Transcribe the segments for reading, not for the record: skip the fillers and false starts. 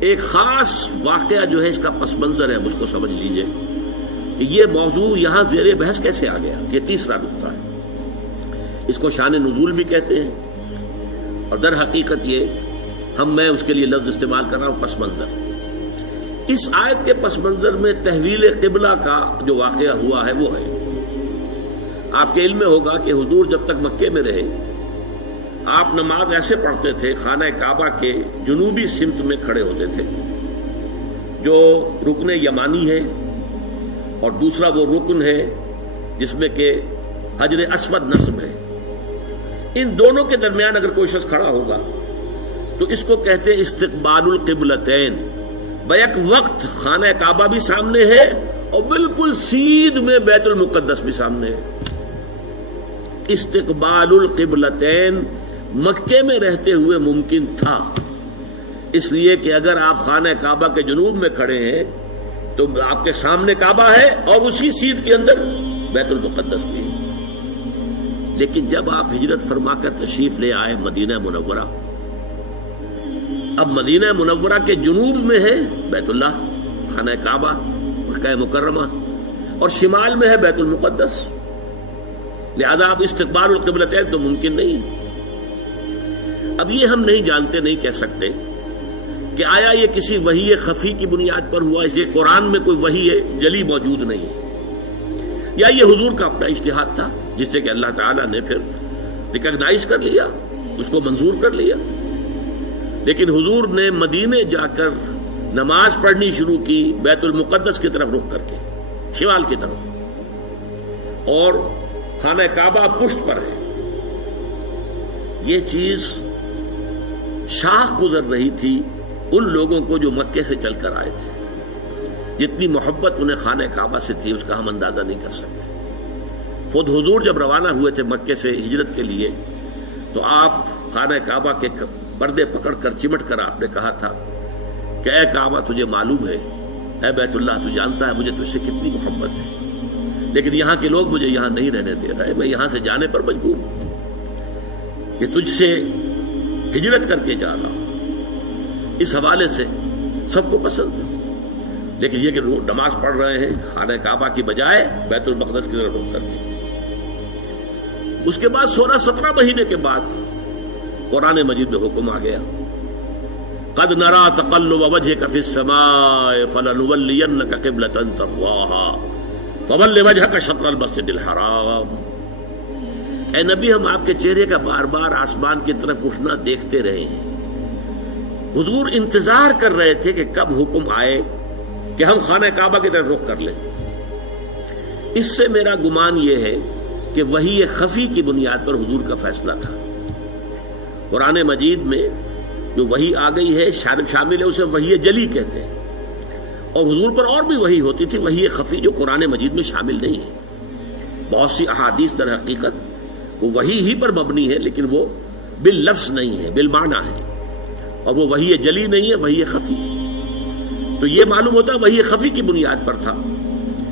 ایک خاص واقعہ جو ہے اس کا پس منظر ہے، اس کو سمجھ لیجئے کہ یہ موضوع یہاں زیر بحث کیسے آ گیا۔ یہ تیسرا نقطہ ہے، اس کو شان نزول بھی کہتے ہیں، اور در حقیقت یہ میں اس کے لیے لفظ استعمال کر رہا ہوں پس منظر۔ اس آیت کے پس منظر میں تحویل قبلہ کا جو واقعہ ہوا ہے وہ ہے، آپ کے علم میں ہوگا کہ حضور جب تک مکے میں رہے آپ نماز ایسے پڑھتے تھے، خانہ کعبہ کے جنوبی سمت میں کھڑے ہوتے تھے جو رکن یمانی ہے، اور دوسرا وہ رکن ہے جس میں کہ حجر اسود نصب ہے۔ ان دونوں کے درمیان اگر کوئی شخص کھڑا ہوگا تو اس کو کہتے ہیں استقبال القبلتین، بیک وقت خانہ کعبہ بھی سامنے ہے اور بالکل سیدھ میں بیت المقدس بھی سامنے ہے۔ استقبال القبلتین مکے میں رہتے ہوئے ممکن تھا، اس لیے کہ اگر آپ خانہ کعبہ کے جنوب میں کھڑے ہیں تو آپ کے سامنے کعبہ ہے اور اسی سیدھ کے اندر بیت المقدس بھی ہے۔ لیکن جب آپ ہجرت فرما کر تشریف لے آئے مدینہ منورہ، اب مدینہ منورہ کے جنوب میں ہے بیت اللہ، خانہ کعبہ، مکہ مکرمہ، اور شمال میں ہے بیت المقدس، لہذا اب استقبال القبلتین تو ممکن نہیں۔ اب یہ ہم نہیں جانتے، نہیں کہہ سکتے کہ آیا یہ کسی وحی خفی کی بنیاد پر ہوا، اس لیے قرآن میں کوئی وحی جلی موجود نہیں ہے، یا یہ حضور کا اپنا اجتہاد تھا جس سے کہ اللہ تعالیٰ نے پھر ریکگنائز کر لیا، اس کو منظور کر لیا۔ لیکن حضور نے مدینے جا کر نماز پڑھنی شروع کی بیت المقدس کی طرف رخ کر کے، شمال کی طرف، اور خانہ کعبہ پشت پر ہے۔ یہ چیز شاخ گزر رہی تھی ان لوگوں کو جو مکے سے چل کر آئے تھے، جتنی محبت انہیں خانہ کعبہ سے تھی اس کا ہم اندازہ نہیں کر سکتے۔ خود حضور جب روانہ ہوئے تھے مکے سے ہجرت کے لیے تو آپ خانہ کعبہ کے پردے پکڑ کر چمٹ کر آپ نے کہا تھا کہ اے کعبہ تجھے معلوم ہے، اے بیت اللہ تو جانتا ہے مجھے تجھ سے کتنی محبت ہے، لیکن یہاں کے لوگ مجھے یہاں نہیں رہنے دے رہے، میں یہاں سے جانے پر مجبور ہوں، کہ تجھ سے ہجرت کر کے جا رہا ہوں۔ اس حوالے سے سب کو پسند ہے، لیکن یہ کہ نماز پڑھ رہے ہیں خانہ کعبہ کی بجائے بیت المقدس کی طرف رخ کر کے۔ اس کے بعد 16-17 مہینے کے بعد قرآن مجید میں حکم آ گیا، قد نرى تقلب وجهك في السماء فلنولينك قبلة ترضاها فول وجهك شطر المسجد الحرام۔ اے نبی، ہم آپ کے چہرے کا بار بار آسمان کی طرف اٹھنا دیکھتے رہے ہیں۔ حضور انتظار کر رہے تھے کہ کب حکم آئے کہ ہم خانہ کعبہ کی طرف رخ کر لیں۔ اس سے میرا گمان یہ ہے کہ وحی خفی کی بنیاد پر حضور کا فیصلہ تھا۔ قرآن مجید میں جو وحی آ گئی ہے شامل ہے، اسے وحی جلی کہتے ہیں، اور حضور پر اور بھی وحی ہوتی تھی، وحی خفی جو قرآن مجید میں شامل نہیں ہے۔ بہت سی احادیث در حقیقت وہ وحی ہی پر مبنی ہے، لیکن وہ باللفظ نہیں ہے، بالمعنی ہے، اور وہ وحی جلی نہیں ہے، وحی خفی ہے۔ تو یہ معلوم ہوتا ہے وحی خفی کی بنیاد پر تھا،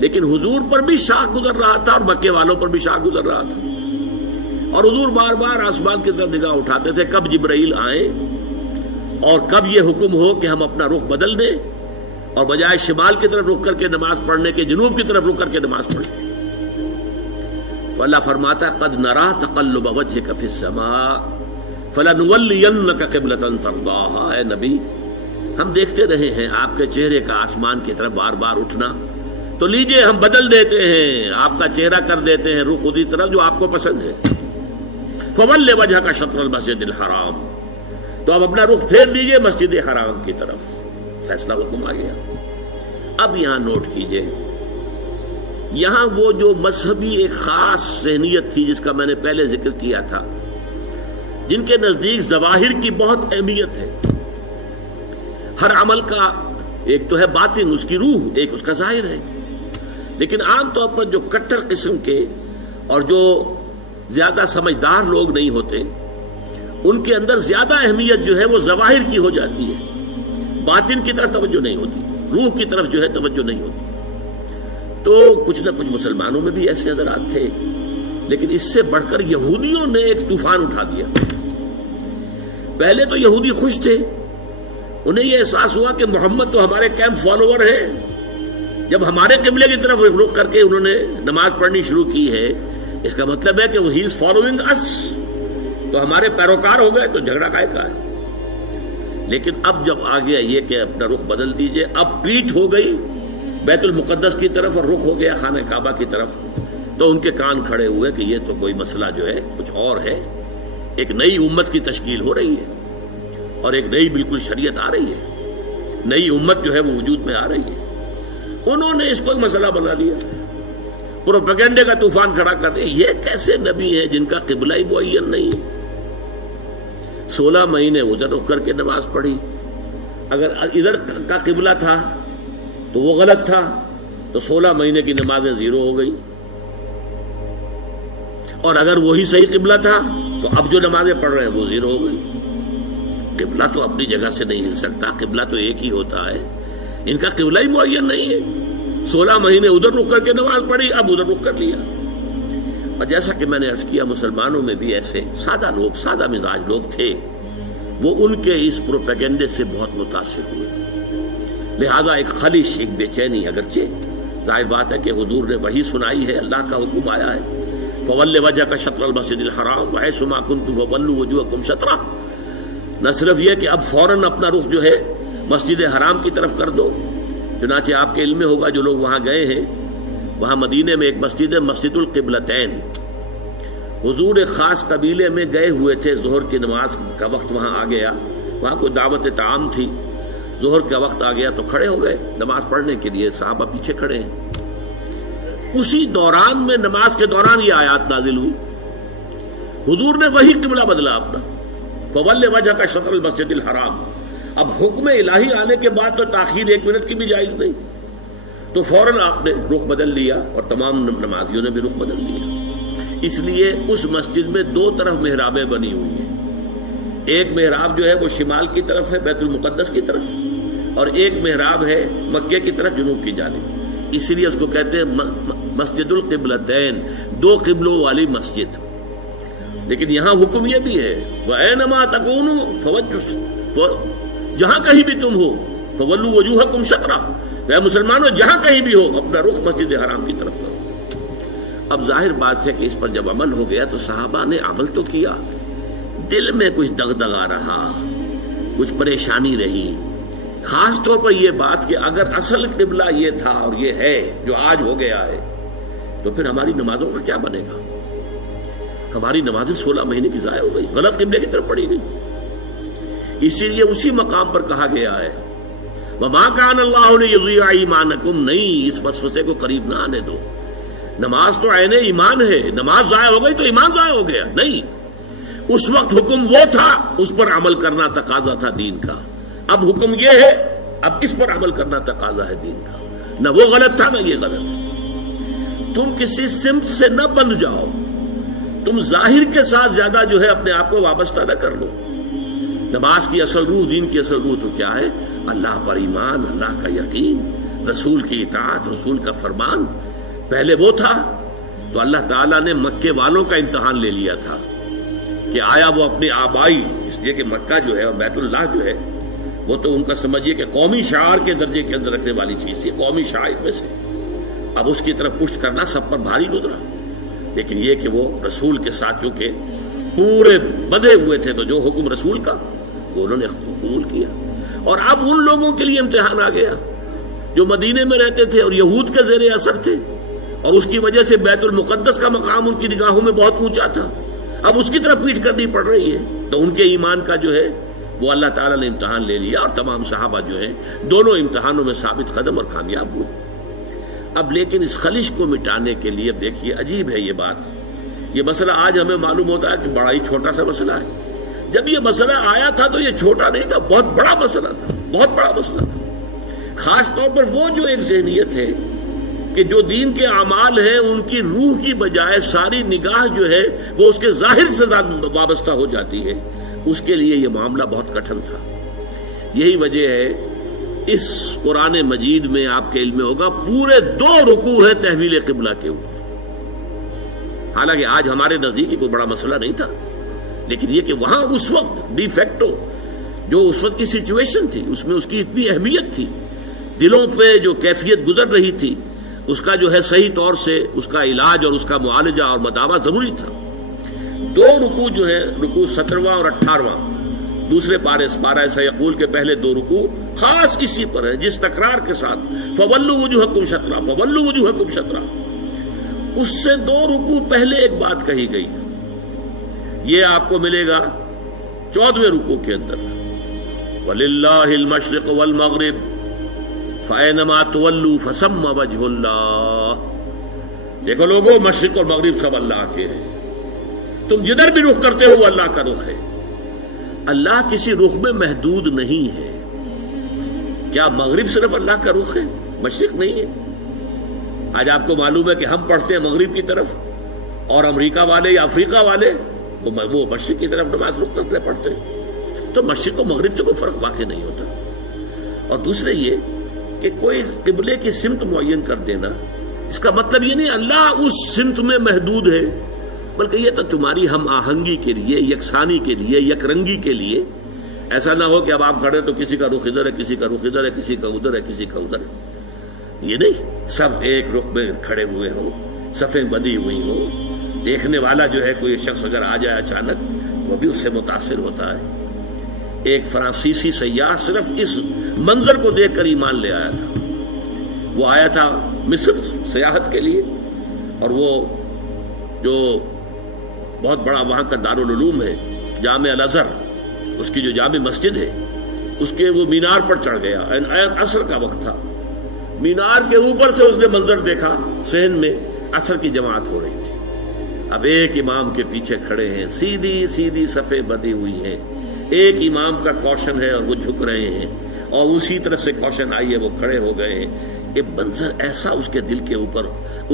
لیکن حضور پر بھی شاخ گزر رہا تھا اور مکے والوں پر بھی شاخ گزر رہا تھا، اور حضور بار بار آسمان کی طرف نگاہ اٹھاتے تھے کب جبرائیل آئیں اور کب یہ حکم ہو کہ ہم اپنا رخ بدل دیں اور بجائے شمال کی طرف رخ کر کے نماز پڑھنے کے جنوب کی طرف رخ کر کے نماز پڑھیں۔ اللہ فرماتا ہے قد نرى تقلب وجهك في السماء فلنولينك قبلة ترضاها۔ اے نبی، ہم دیکھتے رہے ہیں آپ کے چہرے کا آسمان کی طرف بار بار اٹھنا، تو لیجئے ہم بدل دیتے ہیں، آپ کا چہرہ کر دیتے ہیں رخ اسی طرف جو آپ کو پسند ہے۔ فول وجهك شطر المسجد الحرام، تو اب اپنا رخ پھیر دیجئے مسجد حرام کی طرف۔ فیصلہ حکم آ گیا۔ اب یہاں نوٹ کیجئے، یہاں وہ جو مذہبی ایک خاص ذہنیت تھی جس کا میں نے پہلے ذکر کیا تھا، جن کے نزدیک ظواہر کی بہت اہمیت ہے، ہر عمل کا ایک تو ہے باطن، اس کی روح، ایک اس کا ظاہر ہے، لیکن عام طور پر جو کٹر قسم کے اور جو زیادہ سمجھدار لوگ نہیں ہوتے، ان کے اندر زیادہ اہمیت جو ہے وہ ظواہر کی ہو جاتی ہے، باطن کی طرف توجہ نہیں ہوتی، روح کی طرف جو ہے توجہ نہیں ہوتی۔ تو کچھ نہ کچھ مسلمانوں میں بھی ایسے حضرات تھے، لیکن اس سے بڑھ کر یہودیوں نے ایک طوفان اٹھا دیا۔ پہلے تو یہودی خوش تھے، انہیں یہ احساس ہوا کہ محمد تو ہمارے کیمپ فالوور ہیں. جب ہمارے قبلے کی طرف رخ کر کے انہوں نے نماز پڑھنی شروع کی ہے، اس کا مطلب ہے کہ ہی از فالوئنگ اس، تو ہمارے پیروکار ہو گئے، تو جھگڑا کا ہے. لیکن اب جب آ گیا یہ کہ اپنا رخ بدل دیجئے، اب پیٹھ ہو گئی بیت المقدس کی طرف اور رخ ہو گیا خانہ کعبہ کی طرف، تو ان کے کان کھڑے ہوئے کہ یہ تو کوئی مسئلہ جو ہے کچھ اور ہے. ایک نئی امت کی تشکیل ہو رہی ہے اور ایک نئی بالکل شریعت آ رہی ہے، نئی امت جو ہے وہ وجود میں آ رہی ہے. انہوں نے اس کو ایک مسئلہ بنا لیا، پروپیگنڈے کا طوفان کھڑا کر دیا. یہ کیسے نبی ہیں جن کا قبلہ ہی معین نہیں ہے؟ 16 مہینے ادھر رخ کر کے نماز پڑھی. اگر ادھر کا قبلہ تھا تو وہ غلط تھا، تو 16 مہینے کی نمازیں زیرو ہو گئی. اور اگر وہی صحیح قبلہ تھا تو اب جو نمازیں پڑھ رہے ہیں وہ زیرو ہو گئی. قبلہ تو اپنی جگہ سے نہیں ہل سکتا، قبلہ تو ایک ہی ہوتا ہے. ان کا قبلہ ہی معین نہیں ہے. 16 مہینے ادھر رخ کر کے نماز پڑھی، اب ادھر رخ کر لیا. اور جیسا کہ میں نے عرض کیا، مسلمانوں میں بھی ایسے سادہ لوگ، سادہ مزاج لوگ تھے، وہ ان کے اس پروپیگنڈے سے بہت متاثر ہوئے. لہذا ایک خلش، ایک بے چینی، اگرچہ ظاہر بات ہے کہ حضور نے وحی سنائی ہے، اللہ کا حکم آیا ہے فَوَلِّ وَجْهَكَ شَطْرَ الْمَسْجِدِ الْحَرَامِ وَحَيْثُ مَا كُنتُمْ فَوَلُّوا وُجُوهَكُمْ شَطْرَهُ. نہ صرف یہ کہ اب فوراً اپنا رخ جو ہے مسجد حرام کی طرف کر دو، چنانچہ آپ کے علم میں ہوگا جو لوگ وہاں گئے ہیں، وہاں مدینے میں ایک مسجد ہے مسجد القبلتین. حضور ایک خاص قبیلے میں گئے ہوئے تھے، ظہر کی نماز کا وقت وہاں آ گیا، وہاں کوئی دعوت طعام تھی، ظہر کا وقت آ گیا تو کھڑے ہو گئے نماز پڑھنے کے لیے. صحابہ پیچھے کھڑے ہیں. اسی دوران میں، نماز کے دوران یہ آیات نازل ہوئی. حضور نے وہی قبلہ بدلا اپنا، فَوَلِّ وَجْهَكَ شَطْرَ الْمَسْجِدِ الْحَرَامِ. اب حکم الہی آنے کے بعد تو تاخیر 1 منٹ کی بھی جائز نہیں، تو فوراً آپ نے رخ بدل لیا اور تمام نمازیوں نے بھی رخ بدل لیا. اس لیے اس مسجد میں 2 طرف محرابیں بنی ہوئی ہیں. ایک محراب جو ہے وہ شمال کی طرف ہے بیت المقدس کی طرف، اور ایک محراب ہے مکے کی طرف جنوب کی جانب. اس لیے اس کو کہتے ہیں مسجد القبلتین، 2 قبلوں والی مسجد. لیکن یہاں حکم یہ بھی ہے وَأَيْنَمَا تَكُونُوا فَوَجُّ، جہاں کہیں بھی تم ہو فَوَلُّوا وُجُوهَكُمْ شَطْرَهُ، اے مسلمانوں جہاں کہیں بھی ہو اپنا رخ مسجد حرام کی طرف کرو. اب ظاہر بات ہے کہ اس پر جب عمل ہو گیا تو صحابہ نے عمل تو کیا، دل میں کچھ دغدغہ رہا، کچھ پریشانی رہی. خاص طور پر یہ بات کہ اگر اصل قبلہ یہ تھا اور یہ ہے جو آج ہو گیا ہے، تو پھر ہماری نمازوں کا کیا بنے گا؟ ہماری نمازیں 16 مہینے کی ضائع ہو گئی، غلط قبلے کی طرف پڑھی گئی. اسی لیے اسی مقام پر کہا گیا ہے وَمَا كَانَ اللَّهُ لِيُضِيعَ إِيمَانَكُمْ، نہیں اس وسوسے کو قریب نہ آنے دو. نماز تو عین ایمان ہے، نماز ضائع ہو گئی تو ایمان ضائع ہو گیا نہیں. اس وقت حکم وہ تھا، اس پر عمل کرنا تقاضا تھا دین کا. اب حکم یہ ہے، اب اس پر عمل کرنا تقاضا ہے دین کا. نہ وہ غلط تھا نہ یہ غلط ہے. تم کسی سمت سے نہ بندھ جاؤ، تم ظاہر کے ساتھ زیادہ جو ہے اپنے آپ کو وابستہ نہ کر لو. نماز کی اصل روح، دین کی اصل روح تو کیا ہے؟ اللہ پر ایمان، اللہ کا یقین، رسول کی اطاعت، رسول کا فرمان. پہلے وہ تھا تو اللہ تعالیٰ نے مکے والوں کا امتحان لے لیا تھا کہ آیا وہ اپنے آبائی، اس لیے کہ مکہ جو ہے اور بیت اللہ جو ہے وہ تو ان کا سمجھیے کہ قومی شعار کے درجے کے اندر رکھنے والی چیز تھی، قومی شعائر میں سے. اب اس کی طرف پشت کرنا سب پر بھاری گزرا. لیکن یہ کہ وہ رسول کے ساتھ چونکہ پورے بدھے ہوئے تھے تو جو حکم رسول کا وہ انہوں نے قبول کیا. اور اب ان لوگوں کے لیے امتحان آ گیا جو مدینے میں رہتے تھے اور یہود کے زیر اثر تھے، اور اس کی وجہ سے بیت المقدس کا مقام ان کی نگاہوں میں بہت اونچا تھا. اب اس کی طرف پیٹھ کرنی پڑ رہی ہے. تو ان کے ایمان کا جو ہے وہ اللہ تعالیٰ نے امتحان لے لیا، اور تمام صحابہ جو ہیں دونوں امتحانوں میں ثابت قدم اور کامیاب ہوئے. اب لیکن اس خلش کو مٹانے کے لیے دیکھیے عجیب ہے یہ بات. یہ مسئلہ آج ہمیں معلوم ہوتا ہے کہ بڑا ہی چھوٹا سا مسئلہ ہے. جب یہ مسئلہ آیا تھا تو یہ چھوٹا نہیں تھا، بہت بڑا مسئلہ تھا، بہت بڑا مسئلہ تھا. خاص طور پر وہ جو ایک ذہنیت ہے کہ جو دین کے اعمال ہیں ان کی روح کی بجائے ساری نگاہ جو ہے وہ اس کے ظاہر سے وابستہ ہو جاتی ہے، اس کے لیے یہ معاملہ بہت کٹھن تھا. یہی وجہ ہے اس قرآن مجید میں آپ کے علم میں ہوگا پورے 2 رکوع ہیں تحویل قبلہ کے اوپر. حالانکہ آج ہمارے نزدیک کوئی بڑا مسئلہ نہیں تھا، لیکن یہ کہ وہاں اس وقت ڈی فیکٹو جو اس وقت کی سچویشن تھی اس میں اس کی اتنی اہمیت تھی، دلوں پہ جو کیفیت گزر رہی تھی اس کا جو ہے صحیح طور سے اس کا علاج اور اس کا معالجہ اور مداوع ضروری تھا۔ دو رکوع جو ہے، رکوع 17واں اور 18واں دوسرے پارہ سیقول کے پہلے دو رکوع خاص اسی پر ہے، جس تکرار کے ساتھ فولوا وجوہکم شطرہ، فولوا وجوہکم شطرہ، اس سے دو رکوع پہلے ایک بات کہی گئی، یہ آپ کو ملے گا 14ویں رکوع کے اندر، وَلِلَّهِ الْمَشْرِقُ وَالْمَغْرِبُ فَأَيْنَمَا تُوَلُّوا فَثَمَّ وَجْهُ اللَّهِ۔ دیکھو لوگوں، مشرق اور مغرب سب اللہ کے ہیں، تم جدھر بھی رخ کرتے ہو وہ اللہ کا رخ ہے۔ اللہ کسی رخ میں محدود نہیں ہے۔ کیا مغرب صرف اللہ کا رخ ہے، مشرق نہیں ہے؟ آج آپ کو معلوم ہے کہ ہم پڑھتے ہیں مغرب کی طرف، اور امریکہ والے یا افریقہ والے وہ مشرق کی طرف نماز رخ کرتے پڑھتے ہیں۔ تو مشرق و مغرب سے کوئی فرق واقع نہیں ہوتا۔ اور دوسرے یہ کہ کوئی قبلے کی سمت معین کر دینا، اس کا مطلب یہ نہیں اللہ اس سمت میں محدود ہے، بلکہ یہ تو تمہاری ہم آہنگی کے لیے، یکسانی کے لیے، یک رنگی کے لیے۔ ایسا نہ ہو کہ اب آپ کھڑے تو کسی کا رخ ادھر ہے، کسی کا رخ ادھر ہے، کسی کا ادھر ہے، کسی کا ادھر ہے، یہ نہیں، سب ایک رخ میں کھڑے ہوئے ہوں، صفیں بندھی ہوئی ہوں، دیکھنے والا جو ہے کوئی شخص اگر آ جائے اچانک وہ بھی اس سے متاثر ہوتا ہے۔ ایک فرانسیسی سیاح صرف اس منظر کو دیکھ کر ایمان لے آیا تھا۔ وہ آیا تھا مصر سیاحت کے لیے، اور وہ جو بہت بڑا وہاں کا دارالعلوم ہے جامع الازہر، اس کی جو جامع مسجد ہے، اس کے وہ مینار پر چڑھ گیا، عصر کا وقت تھا، مینار کے اوپر سے اس نے منظر دیکھا، صحن میں عصر کی جماعت ہو رہی تھی۔ اب ایک امام کے پیچھے کھڑے ہیں، سیدھی سیدھی صفیں بندھی ہوئی ہیں، ایک امام کا کوشن ہے اور وہ جھک رہے ہیں، اور اسی طرف سے کوشن آئی ہے وہ کھڑے ہو گئے ہیں۔ ایک منظر ایسا اس کے دل کے اوپر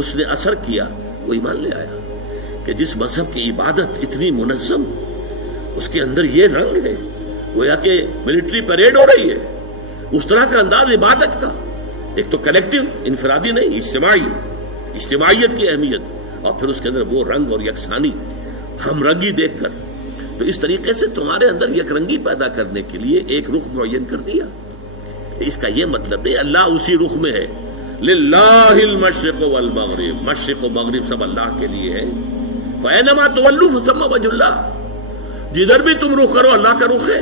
اس نے اثر کیا، وہ ایمان لے آیا کہ جس مذہب کی عبادت اتنی منظم، اس کے اندر یہ رنگ ہے، گویا کہ ملٹری پریڈ ہو رہی ہے، اس طرح کا انداز عبادت کا، ایک تو کلیکٹیو، انفرادی نہیں، اجتماعیت کی اہمیت، اور پھر اس کے اندر وہ رنگ اور یکسانی، ہم رنگی دیکھ کر۔ تو اس طریقے سے تمہارے اندر یک رنگی پیدا کرنے کے لیے ایک رخ معین کر دیا۔ اس کا یہ مطلب نہیں اللہ اسی رخ میں ہے، للہ المشرق والمغرب، مشرق و مغرب سب اللہ کے لیے ہے۔ فَأَيْنَمَا تُوَلُّوا فَثَمَّ وَجْهُ اللَّهِ، جدھر بھی تم رخ کرو اللہ کا رخ ہے،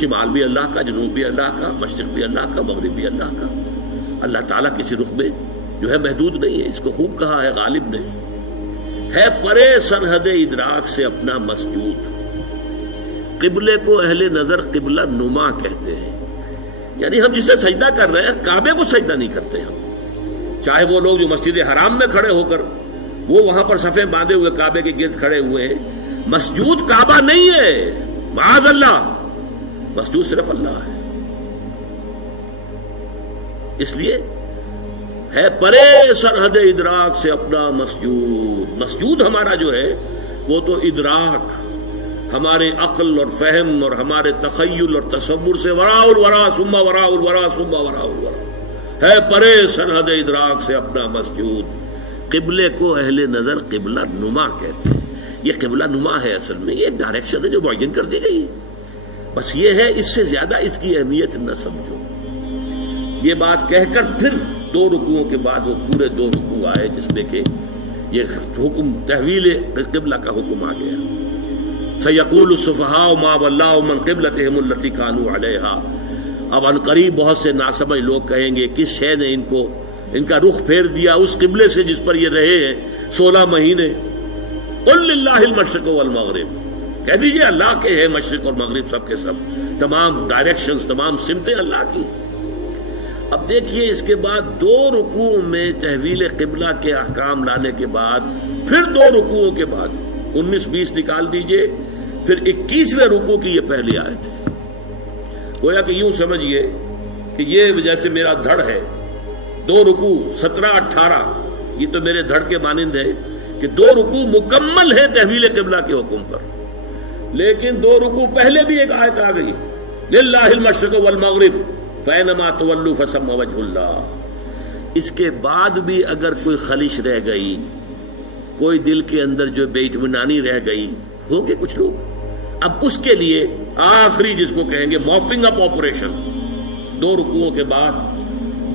شمال بھی اللہ کا، جنوب بھی اللہ کا، مشرق بھی اللہ کا، مغرب بھی اللہ کا۔ اللہ تعالیٰ کسی رخ میں جو ہے محدود نہیں ہے، اس کو خوب کہا ہے غالب نے، ہے پرے سرحد ادراک سے اپنا مسجود۔ قبلے کو اہل نظر قبلہ نما کہتے ہیں، یعنی ہم جسے سجدہ کر رہے ہیں کعبے کو سجدہ نہیں کرتے ہم، چاہے وہ لوگ جو مسجد حرام میں کھڑے ہو کر وہ وہاں پر صفیں باندھے ہوئے کعبے کے گرد کھڑے ہوئے ہیں، مسجود کعبہ نہیں ہے، معاذ اللہ، مسجود صرف اللہ ہے۔ اس لیے ہے پرے سرحد ادراک سے اپنا مسجود۔ مسجود ہمارا جو ہے وہ تو ادراک، ہمارے عقل اور فہم اور ہمارے تخیل اور تصور سے وراء الورا ثم وراء الورا ثم وراء الورا، ہے پرے سرحد ادراک سے اپنا مسجود۔ قبلے کو اہل نظر قبلہ نما کہتے ہیں، یہ قبلہ نما ہے، اصل میں یہ ڈائریکشن ہے جو معین کر دی گئی ہے، بس یہ ہے، اس سے زیادہ اس کی اہمیت نہ سمجھو۔ یہ بات کہہ کر پھر دو رکوعوں کے بعد وہ پورے دو رکوع آئے جس میں کہ یہ حکم تحویل قبلہ کا حکم آ گیا۔ سَيَقُولُ السُّفَهَاءُ مَا وَلَّاهُمْ عَنْ قِبْلَتِهِمُ الَّتِي كَانُوا عَلَيْهَا، اب ان قریب بہت سے ناسمجھ لوگ کہیں گے کس شے نے ان کا رخ پھیر دیا اس قبلے سے جس پر یہ رہے ہیں 16 مہینے۔ قُلْ لِلَّهِ الْمَشْرِقُ وَالْمَغْرِبُ، کہہ دیجئے اللہ کے ہیں مشرق اور مغرب سب کے سب، تمام ڈائریکشنز، تمام سمتیں اللہ کی۔ اب دیکھیے اس کے بعد دو رکوع میں تحویل قبلہ کے احکام لانے کے بعد پھر دو رکوعوں کے بعد 19-20 نکال دیجئے، پھر 21ویں رکوع کی یہ پہلی آیت ہے۔ گویا کہ یوں سمجھیے کہ یہ جیسے میرا دھڑ ہے، دو رکوع 17-18 یہ تو میرے دھڑ کے مانند ہے کہ دو رکوع مکمل ہے تحویل قبلہ کے حکم پر، لیکن دو رکوع پہلے بھی ایک آیت آ گئی، للہ المشرق والمغرب فَأَيْنَمَا تُوَلُّوا فَثَمَّ وَجْهُ اللَّهِ۔ اس کے بعد بھی اگر کوئی خلش رہ گئی، کوئی دل کے اندر جو بے اطمینانی رہ گئی، ہوں گے کچھ لوگ اب اس کے لیے آخری جس کو کہیں گے موپنگ اپ آپریشن، 2 رکوعوں کے بعد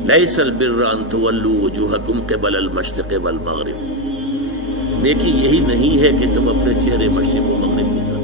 لیس البر ان تولوا وجوہکم قبل المشرق والمغرب، نیکی یہی نہیں ہے کہ تم اپنے چہرے مشرق و مغرب کی طرف